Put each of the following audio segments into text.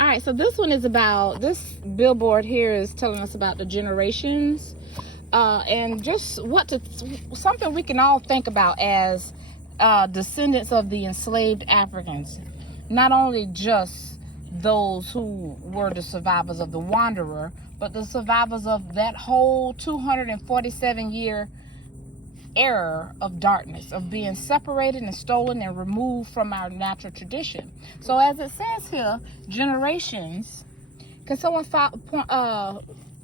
All right, so this one is about, this billboard here is telling us about the generations, and just something we can all think about as descendants of the enslaved Africans. Not only just those who were the survivors of the Wanderer, but the survivors of that whole 247-year era of darkness, of being separated and stolen and removed from our natural tradition. So as it says here, generations. Can someone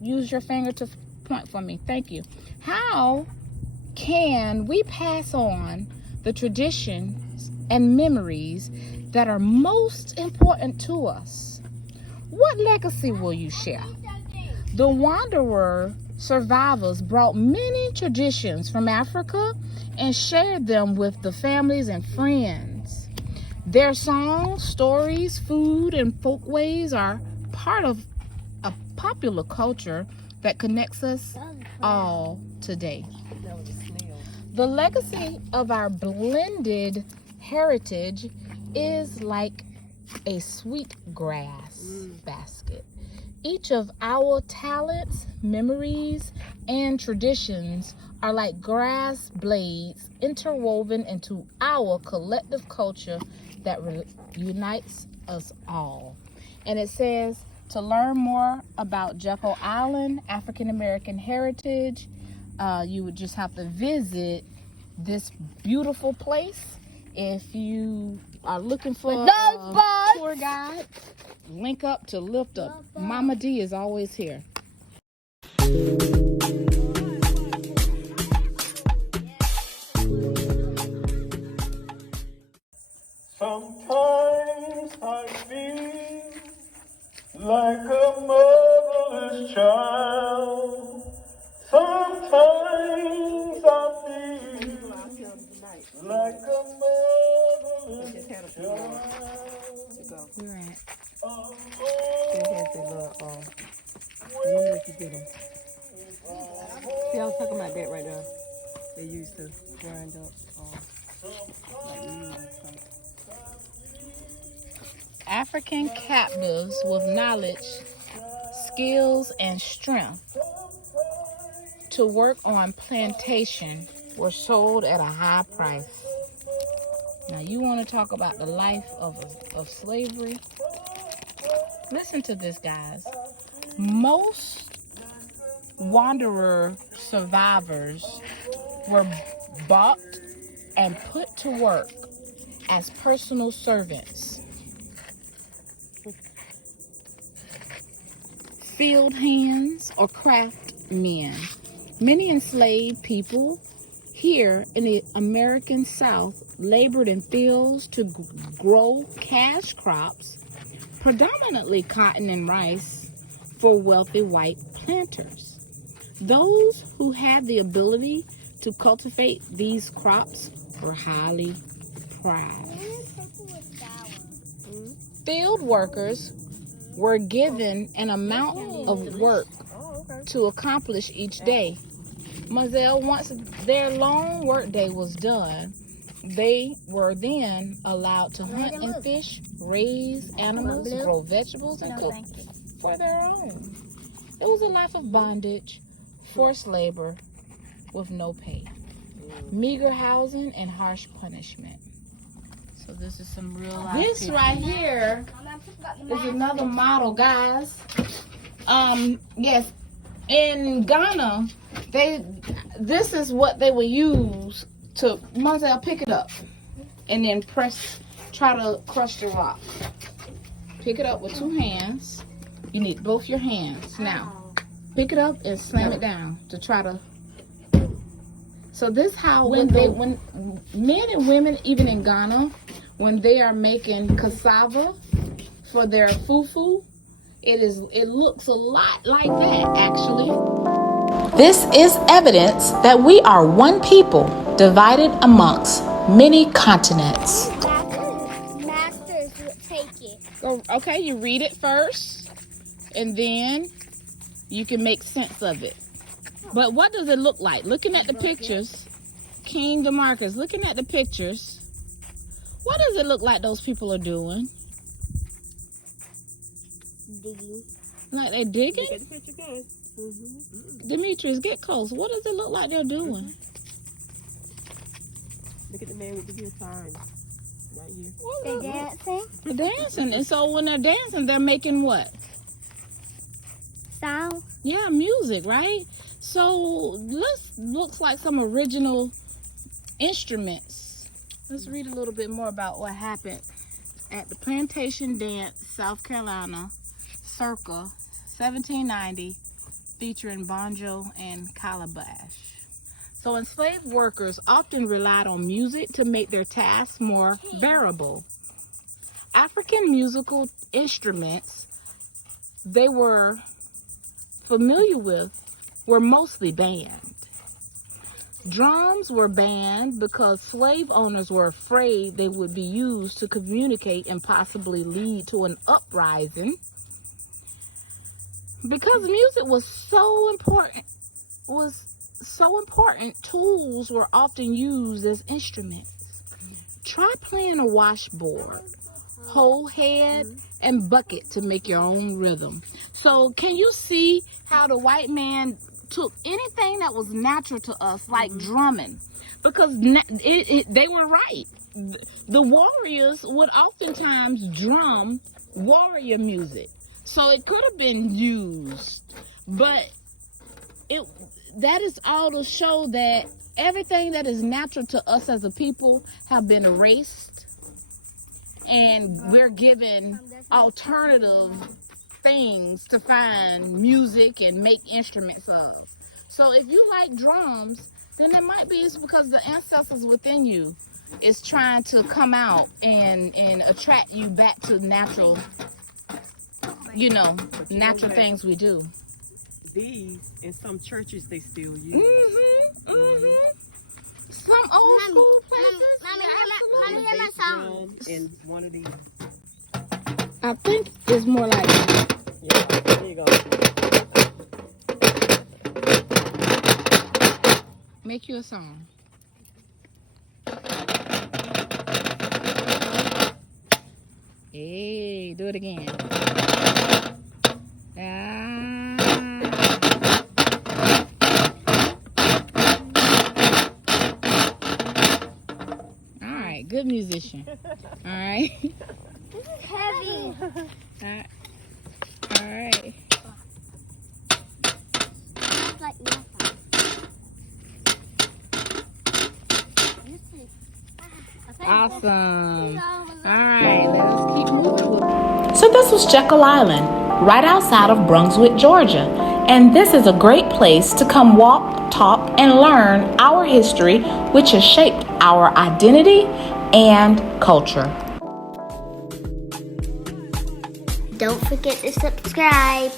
use your finger to point for me? Thank you. How can we pass on the traditions and memories that are most important to us? What legacy will you share? The Wanderer survivors brought many traditions from Africa and shared them with the families and friends. Their songs, stories, food, and folkways are part of a popular culture that connects us all today. The legacy of our blended heritage is like a sweet grass basket. Each of our talents, memories, and traditions are like grass blades interwoven into our collective culture that unites us all. And it says, to learn more about Jekyll Island, African American heritage, you would just have to visit this beautiful place. If you are looking for a tour guide, link up to Lift Up. Mama D is always here. Sometimes I feel like a motherless child. Sometimes I feel like a motherless child. Where at? See, I was talking about that right there. They used to grind up like meat and stuff. African captives with knowledge, skills, and strength to work on plantation were sold at a high price. Now, you want to talk about the life of slavery? Listen to this, guys. Most Wanderer survivors were bought and put to work as personal servants, field hands, or craft men. Many enslaved people here in the American South labored in fields to grow cash crops, predominantly cotton and rice, for wealthy white planters. Those who had the ability to cultivate these crops were highly prized. Field workers were given an amount of work to accomplish each day. Mazel, once their long work day was done, they were then allowed to hunt and fish, raise animals, grow vegetables, and cook for their own. It was a life of bondage, forced labor with no pay, meager housing, and harsh punishment. So this is some real life. This right here is another model, guys. Yes, in Ghana, this is what they would use to, Monzel, pick it up and then try to crush the rock. Pick it up with two hands. You need both your hands. Now, pick it up and slam it down to try to. So this how when men and women, even in Ghana, when they are making cassava for their fufu, it looks a lot like that, actually. This is evidence that we are one people divided amongst many continents. Masters would take it. Okay, you read it first, and then you can make sense of it. But what does it look like? Looking at the pictures, King DeMarcus, looking at the pictures, what does it look like those people are doing? digging. Like they're digging? Look at the picture, guys. Mm-hmm. Demetrius, get close. What does it look like they're doing? Look at the man with the guitar right here. They're dancing. They're dancing. And so when they're dancing, they're making what? Sound. Yeah, music, right? So this looks like some original instruments. Let's read a little bit more about what happened at the Plantation Dance, South Carolina, circa 1790, featuring banjo and calabash. So enslaved workers often relied on music to make their tasks more bearable. African musical instruments they were familiar with were mostly banned. Drums were banned because slave owners were afraid they would be used to communicate and possibly lead to an uprising. Because music was so important, tools were often used as instruments. Try playing a washboard, whole head, and bucket to make your own rhythm. So can you see how the white man took anything that was natural to us, like drumming, because they were right. The warriors would oftentimes drum warrior music, so it could have been used, but that is all to show that everything that is natural to us as a people have been erased, and we're given alternative things to find music and make instruments of. So if you like drums, then it might be it's because the ancestors within you is trying to come out and attract you back to natural, natural things we do. These, in some churches, they still use. Some old school places. Mommy, hear my song. In one of these. I think it's more like that. Yeah, there you go. Make you a song. Hey, do it again. All right, good musician. All right. This is heavy. All right. It's like nothing. Awesome. All right, let us keep moving. So this was Jekyll Island, right outside of Brunswick, Georgia. And this is a great place to come walk, talk, and learn our history, which has shaped our identity and culture. Don't forget to subscribe.